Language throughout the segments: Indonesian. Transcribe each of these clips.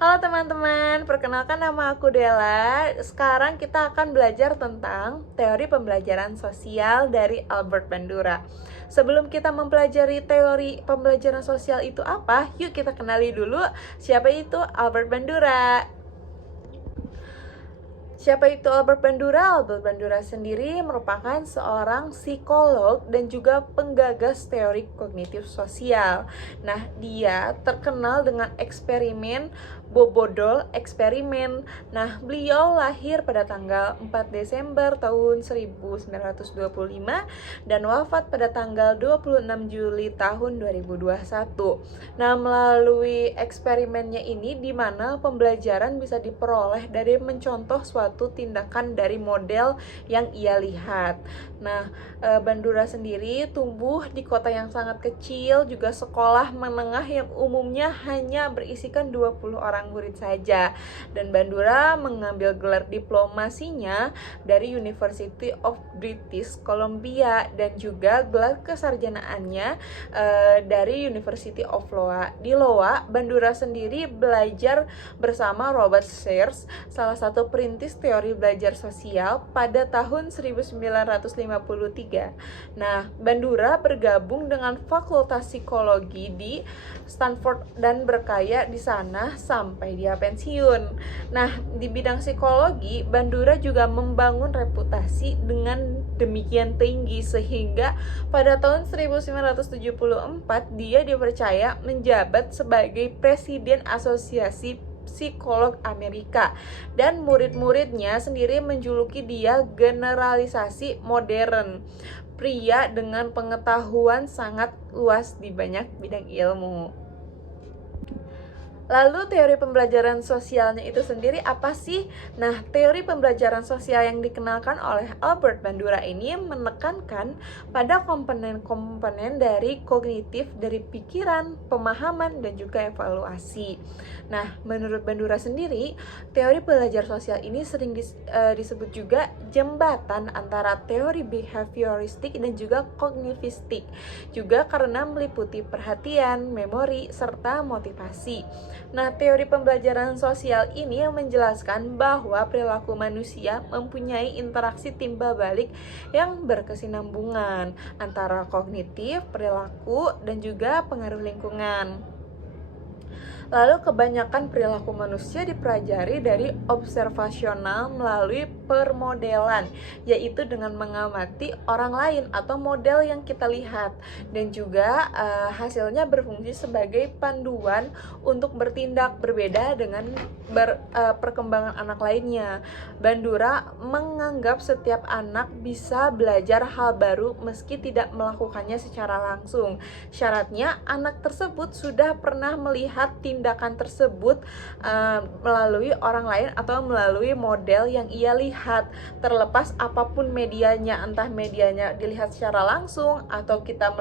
Halo teman-teman, perkenalkan nama aku Della. Sekarang kita akan belajar tentang teori pembelajaran sosial dari Albert Bandura. Sebelum kita mempelajari teori pembelajaran sosial itu apa, yuk kita kenali dulu siapa itu Albert Bandura. Siapa itu Albert Bandura? Albert Bandura sendiri merupakan seorang psikolog dan juga penggagas teori kognitif sosial. Nah, dia terkenal dengan eksperimen Bobodol eksperimen. Nah, beliau lahir pada tanggal 4 Desember tahun 1925 dan wafat pada tanggal 26 Juli tahun 2021. Nah, melalui eksperimennya ini di mana pembelajaran bisa diperoleh dari mencontoh suatu tindakan dari model yang ia lihat. Nah, Bandura sendiri tumbuh di kota yang sangat kecil, juga sekolah menengah yang umumnya hanya berisikan 20 orang murid saja. Dan Bandura mengambil gelar diplomasinya dari University of British Columbia dan juga gelar kesarjanaannya dari University of Iowa. Di Iowa, Bandura sendiri belajar bersama Robert Sears, salah satu perintis teori belajar sosial pada tahun 1953. Nah, Bandura bergabung dengan Fakultas Psikologi di Stanford dan berkarya di sana sampai dia pensiun. Nah, di bidang psikologi, Bandura juga membangun reputasi dengan demikian tinggi sehingga pada tahun 1974 dia dipercaya menjabat sebagai Presiden Asosiasi Psikolog Amerika dan murid-muridnya sendiri menjuluki dia generalisasi modern, pria dengan pengetahuan sangat luas di banyak bidang ilmu. Lalu teori pembelajaran sosialnya itu sendiri apa sih? Nah, teori pembelajaran sosial yang dikenalkan oleh Albert Bandura ini menekankan pada komponen-komponen dari kognitif, dari pikiran, pemahaman, dan juga evaluasi. Nah, menurut Bandura sendiri, teori belajar sosial ini sering disebut juga jembatan antara teori behavioristik dan juga kognitivistik, juga karena meliputi perhatian, memori, serta motivasi. Nah, teori pembelajaran sosial ini yang menjelaskan bahwa perilaku manusia mempunyai interaksi timbal balik yang berkesinambungan antara kognitif, perilaku, dan juga pengaruh lingkungan. Lalu kebanyakan perilaku manusia dipelajari dari observasional melalui permodelan, yaitu dengan mengamati orang lain atau model yang kita lihat, dan juga hasilnya berfungsi sebagai panduan untuk bertindak. Berbeda dengan perkembangan anak lainnya. Bandura menganggap setiap anak bisa belajar hal baru meski tidak melakukannya secara langsung. Syaratnya anak tersebut sudah pernah melihat tindakan tersebut melalui orang lain atau melalui model yang ia lihat, terlepas apapun medianya, entah medianya dilihat secara langsung atau kita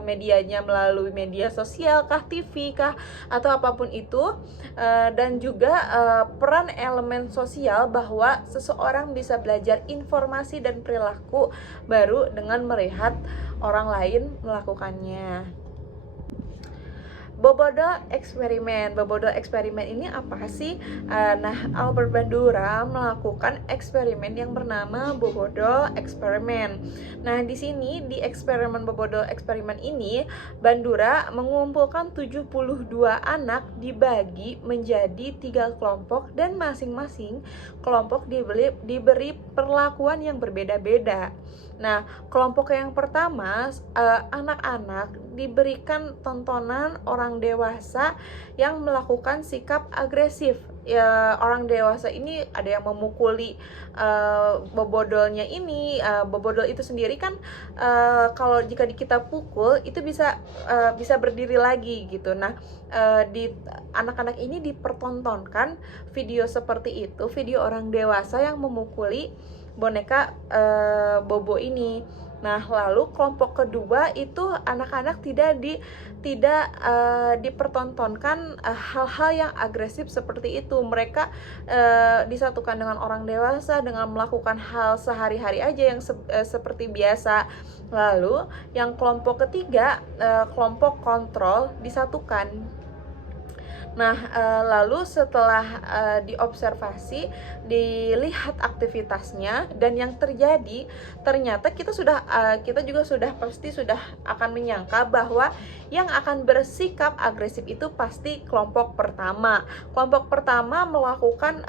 medianya melalui media sosial kah, TV kah, atau apapun itu. Dan juga peran elemen sosial bahwa seseorang bisa belajar informasi dan perilaku baru dengan melihat orang lain melakukannya. Bobodol eksperimen. Bobodol eksperimen ini apa sih? Nah, Albert Bandura melakukan eksperimen yang bernama Bobodol eksperimen. Nah, di sini di eksperimen Bobodol eksperimen ini, Bandura mengumpulkan 72 anak dibagi menjadi 3 kelompok dan masing-masing kelompok diberi perlakuan yang berbeda-beda. Nah, kelompok yang pertama, anak-anak diberikan tontonan orang dewasa yang melakukan sikap agresif. Ya, orang dewasa ini ada yang memukuli bobodolnya ini. Bobodol itu sendiri kan kalau jika kita pukul itu bisa berdiri lagi gitu. Nah, di anak-anak ini dipertontonkan video seperti itu, video orang dewasa yang memukuli boneka Bobo ini. Nah, lalu kelompok kedua itu anak-anak tidak dipertontonkan hal-hal yang agresif seperti itu. Mereka disatukan dengan orang dewasa dengan melakukan hal sehari-hari aja yang seperti biasa. Lalu yang kelompok ketiga, kelompok kontrol disatukan. Nah, lalu setelah diobservasi, dilihat aktivitasnya dan yang terjadi, ternyata kita juga sudah pasti sudah akan menyangka bahwa yang akan bersikap agresif itu pasti kelompok pertama. Kelompok pertama melakukan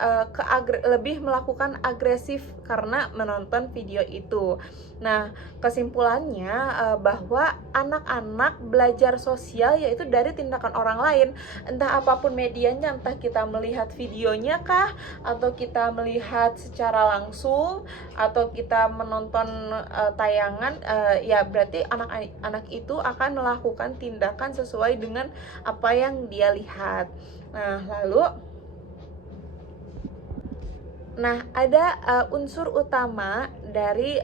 lebih melakukan agresif karena menonton video itu. Nah, kesimpulannya bahwa anak-anak belajar sosial yaitu dari tindakan orang lain, entah apapun medianya, entah kita melihat videonya kah, atau kita melihat secara langsung, atau kita menonton tayangan, ya berarti anak-anak itu akan melakukan tindakan sesuai dengan apa yang dia lihat. Ada unsur utama dari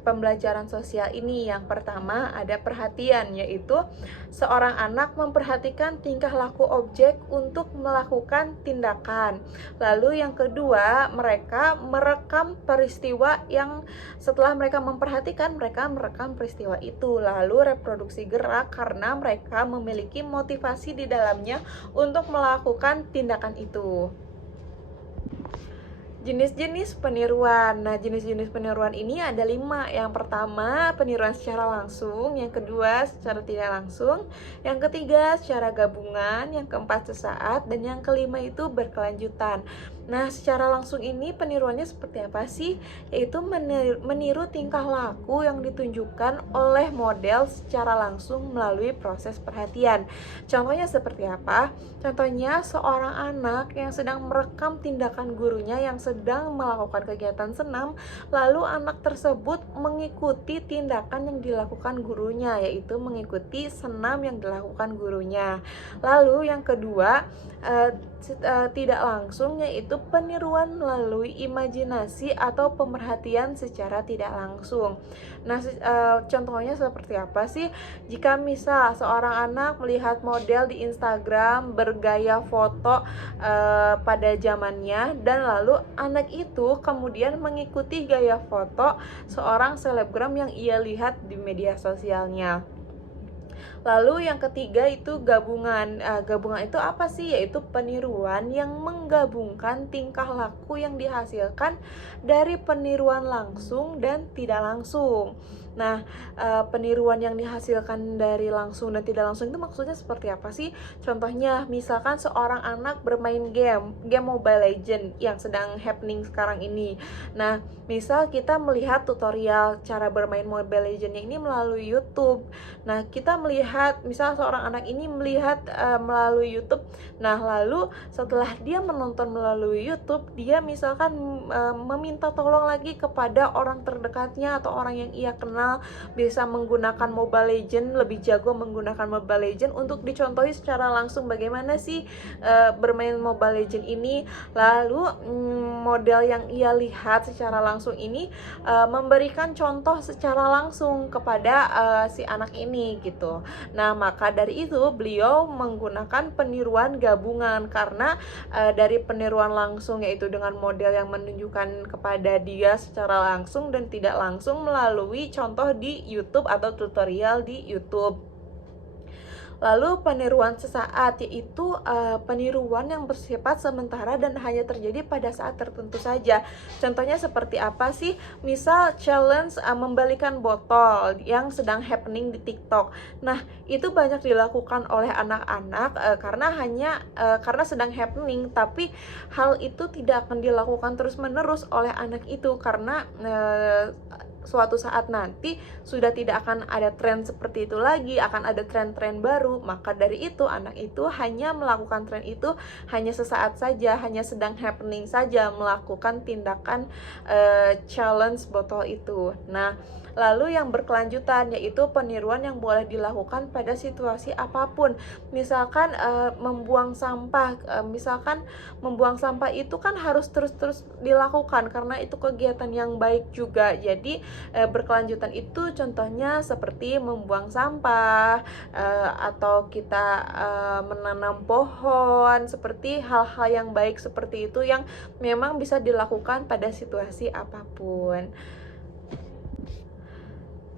pembelajaran sosial ini. Yang pertama ada perhatian, yaitu seorang anak memperhatikan tingkah laku objek untuk melakukan tindakan. Lalu yang kedua, mereka merekam peristiwa yang setelah mereka memperhatikan, mereka merekam peristiwa itu. Lalu reproduksi gerak karena mereka memiliki motivasi di dalamnya untuk melakukan tindakan itu. Jenis-jenis peniruan. Nah, jenis-jenis peniruan ini ada 5. Yang pertama, peniruan secara langsung. Yang kedua, secara tidak langsung. Yang ketiga, secara gabungan. Yang keempat, sesaat. Dan yang kelima itu berkelanjutan. Nah, secara langsung ini peniruannya seperti apa sih? Yaitu meniru tingkah laku yang ditunjukkan oleh model secara langsung melalui proses perhatian. Contohnya seperti apa? Contohnya seorang anak yang sedang merekam tindakan gurunya yang sedang melakukan kegiatan senam, lalu anak tersebut mengikuti tindakan yang dilakukan gurunya, yaitu mengikuti senam yang dilakukan gurunya. Lalu yang kedua, tidak langsung, yaitu peniruan melalui imajinasi atau pemerhatian secara tidak langsung. Nah, contohnya seperti apa sih? Jika misal seorang anak melihat model di Instagram bergaya foto pada zamannya, dan lalu anak itu kemudian mengikuti gaya foto seorang selebgram yang ia lihat di media sosialnya. Lalu yang ketiga itu gabungan. Gabungan itu apa sih? Yaitu peniruan yang menggabungkan tingkah laku yang dihasilkan dari peniruan langsung dan tidak langsung. Nah, peniruan yang dihasilkan dari langsung dan tidak langsung itu maksudnya seperti apa sih? Contohnya, misalkan seorang anak bermain game Mobile Legends yang sedang happening sekarang ini. Nah, misal kita melihat tutorial cara bermain Mobile Legends ini melalui YouTube. Nah, kita melihat, misal seorang anak ini melihat melalui YouTube. Nah, lalu setelah dia menonton melalui YouTube, dia misalkan meminta tolong lagi kepada orang terdekatnya atau orang yang ia kenal bisa menggunakan Mobile Legends, lebih jago menggunakan Mobile Legends, untuk dicontohi secara langsung bagaimana sih bermain Mobile Legends ini. Lalu model yang ia lihat secara langsung ini memberikan contoh secara langsung kepada si anak ini gitu. Nah, maka dari itu beliau menggunakan peniruan gabungan, karena dari peniruan langsung yaitu dengan model yang menunjukkan kepada dia secara langsung dan tidak langsung melalui contoh di YouTube atau tutorial di YouTube. Lalu peniruan sesaat, yaitu peniruan yang bersifat sementara dan hanya terjadi pada saat tertentu saja. Contohnya seperti apa sih? Misal challenge membalikan botol yang sedang happening di TikTok. Nah, itu banyak dilakukan oleh anak-anak karena sedang happening, tapi hal itu tidak akan dilakukan terus-menerus oleh anak itu karena suatu saat nanti sudah tidak akan ada tren seperti itu lagi, akan ada tren-tren baru. Maka dari itu anak itu hanya melakukan tren itu hanya sesaat saja, hanya sedang happening saja melakukan tindakan challenge botol itu. Nah, lalu yang berkelanjutan yaitu peniruan yang boleh dilakukan pada situasi apapun. Misalkan membuang sampah, misalkan membuang sampah itu kan harus terus-terus dilakukan karena itu kegiatan yang baik juga. Jadi berkelanjutan itu contohnya seperti membuang sampah atau kita menanam pohon, seperti hal-hal yang baik seperti itu yang memang bisa dilakukan pada situasi apapun.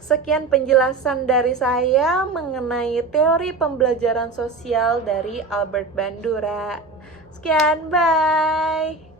Sekian penjelasan dari saya mengenai teori pembelajaran sosial dari Albert Bandura. Sekian, bye.